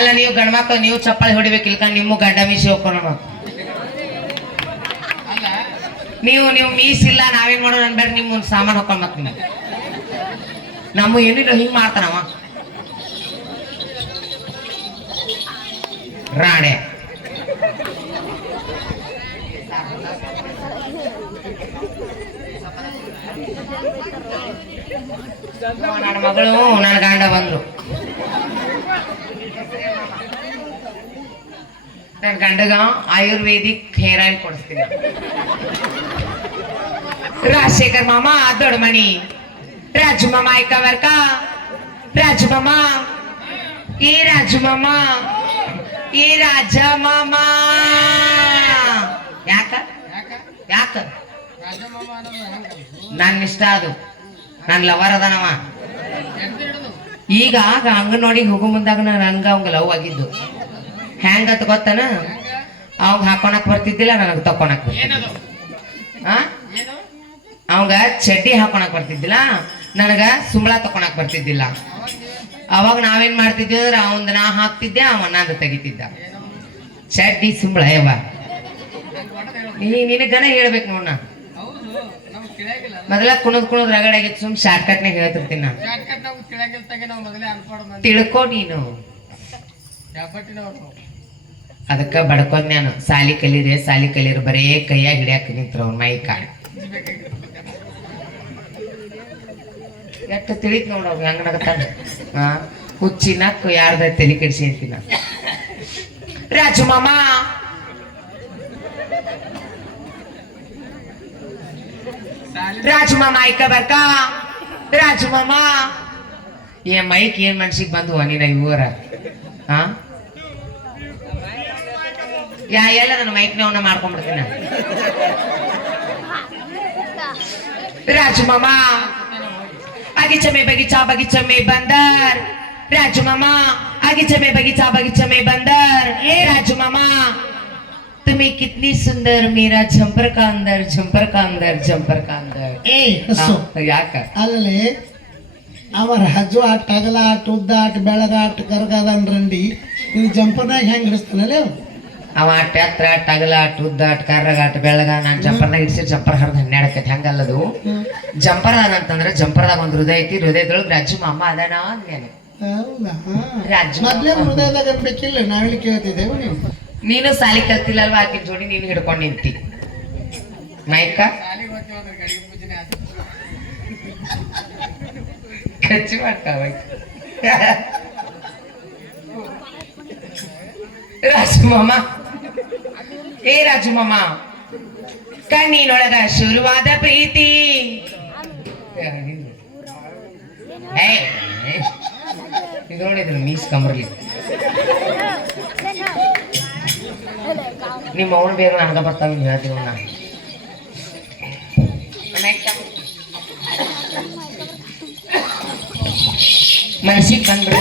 ಅಲ್ಲ ನೀವು ಗಂಡ್ಮಕ್ಳು ನೀವು ಚಪ್ಪಾಳಿ ಹೊಡಿಬೇಕು ಇಲ್ಕ ನಿಮ್ಮ ಗಡ್ಡ ಮೀಸಿ ಹೋಗ್ಕೊಂಡು ನೀವು ಮೀಸಿಲ್ಲ ನಾವೇನ್ ಮಾಡೋಣ ಅನ್ಬೇಡ್ರಿ ನಿಮ್ಮ ಸಾಮಾನು ಹೋಗ್ಕೊಂಡ್ ಮತ್ ನೀವು ನಮ್ಮ ಏನಿಲ್ಲ ಹಿಂಗ್ ಮಾಡ್ತಾನವ ರಾಣೆ ನನ್ನ ಮಗಳು ನನ್ನ ಗಂಡ ಬಂದ್ರು ನನ್ನ ಗಂಡಗ ಆಯುರ್ವೇದಿಕ್ ಹೇರ್ ಆಯಿಲ್ ಕೊಡಿಸ್ತೀನಿ ರಾಜಶೇಖರ್ ಮಾಮ ದೊಡ್ಡ ಮಣಿ ರಾಜು ಮಾಮ ಐಕವರ್ಕ ರಾಜು ಮಾಮ ಏ ರಾಜು ಮಾಮ ಏ ರಾಜ ಮಾಮ ಯಾಕ ಯಾಕ ನನ್ನ ಇಷ್ಟ ಅದು ನನ್ ಲವರ್ ಅದಾನವ ಈಗ ಅಂಗನವಾಡಿಗೆ ಹೋಗೋ ಮುಂದಾಗ ನನ್ಗ ಅವಂಗ ಲವ್ ಆಗಿದ್ದು ಹೆಂಗತ್ ಗೊತ್ತನ ಅವಂಗ ಹಾಕೊಳಕ್ ಬರ್ತಿದ್ದಿಲ್ಲ ನನಗ್ ತಕೊಳಕ್ ಅವಂಗ ಚಡ್ಡಿ ಹಾಕೊಳಕ್ ಬರ್ತಿದ್ದಿಲ್ಲ ನನಗ ಸುಂಬಳ ತಕೊಳಕ್ ಬರ್ತಿದ್ದಿಲ್ಲ ಅವಾಗ ನಾವೇನ್ ಮಾಡ್ತಿದ್ವಿ ಅಂದ್ರೆ ಅವಂದ ನಾ ಹಾಕ್ತಿದ್ದೆ ಅವ ನಂದು ತೆಗಿತಿದ್ದ ಚಡ್ಡಿ ಸುಂಬಳ ಯವ್ವ ನಿನಗನ ಹೇಳ್ಬೇಕು ನೋಡ ಮೊದಲ ಕುಣದ್ ರಗಡಾಗಿತ್ತು ಸುಮ್ ಶಾರ್ಟ್ ಕಟ್ನಾಗ ಹೇಳ್ತಿರ್ತೀನಿ ನಾನು ತಿಳ್ಕೊ ನೀನು ಅದಕ್ಕ ಬಡ್ಕೋದ್ ನಾನು ಸಾಲಿ ಕಲೀರಿ ಬರೇ ಕೈಯಾಗ ಹಿಡಿಯಾಕ ನಿಂತ್ರ ಅವ್ರ ಮೈ ಕಾಳು ಎಷ್ಟು ತಿಳಿತ್ ನೋಡ ಹಂಗನಗತ್ತಾನ ಹುಚ್ಚಿನಕ್ ಯಾರ್ದ ತಲೆ ಕೆಡಿಸಿ ಅಂತೀನ ರಾಜು ಮಾಮ ರಾಜು ಮಾಮ ಐಕ ಬರ್ಕ ರಾಜು ಮಾಮ ಏನ್ ಮೈಕ್ ಏನ್ ಮನ್ಸಿಗೆ ಬಂದು ನೀನ ಇವರ ಎಲ್ಲ ನನ್ನ ಮೈಕ್ನವನ್ನ ಮಾಡ್ಕೊಂಡ್ಬಿಡ್ತೀನಿ ರಾಜು ಮಾಮ बगीचा में बंदर राजू मामा बगीचा में बंदर ए राजू मामा तुम्हें कितनी सुंदर मेरा झंपर का अंदर ए ಹಸು ಯಾಕ ಅಲ್ಲೇ ಅವ ರಾಜು ಆಟ ಅಗಲ ಆಟ ಉದ್ದ ಆಟ ಬೆಳಗ ಆಟ ಕರ್ಗದ ಅಂದ್ರಂಡಿ ನೀವು ಜಂಪರ್ನಾಗ ಹೆಂಗ್ ಹಿಡಿಸ್ತಾನಲ್ಲ ಅವ ಟ್ಯಾಕ್ಟರ್ ಆಟ ಅಗಲ ಆಟ ಉದ್ದ ಆಟ ಕರ್ರಗ ಆಟ ಬೆಳಗ ನಾನು ಜಂಪರ್ನಾಗ ಇಡ್ಸಿ ಜಂಪರ್ ಹರಿದು 12 ಆಕೈತಿ ಹಂಗಲ್ಲದು ಜಂಪರ್ ಅದಂತಂದ್ರೆ ಜಂಪರ್ದಾಗ ಒಂದು ಹೃದಯ ಐತಿ ಹೃದಯದೊಳಗೆ ರಾಜು ಮಾಮ ಅದಾನ ಅಂದೇನೆ ರಾಜು ಮೊದ್ಲೇ ಹೃದಯದಾಗ ಅನ್ಬೇಕಿಲ್ಲ ನಾವೆಲ್ಲಿ ಕೇಳ್ತಿದ್ದೇವೆ ನೀನು ಸಾಲಿ ಕಲ್ತಿಲ್ಲಲ್ವಾ ಆಕಿನ ಜೋಡಿ ನೀನು ಹಿಡ್ಕೊಂಡು ನಿಂತಿ ಮೈಕ ಖರ್ಚು ಮಾಡ್ತಾವ ರಾಜು ಮಾಮ ಏ ರಾಜು ಮಾಮ ಕಣ್ಣಿನೊಳಗ ಶುರುವಾದ ಪ್ರೀತಿ ಇದು ನೋಡಿದ್ರು ಮೀಸ್ ಕಮರ್ಲಿ ನಿಮ್ಮ ಅವನು ಬೇರೆ ನನಗ ಬರ್ತಾವ ಹೇಳ್ತೀವಿ ನಾನು ಮನಸ್ಸಿಗೆ ಬಂದ್ಬಿಡ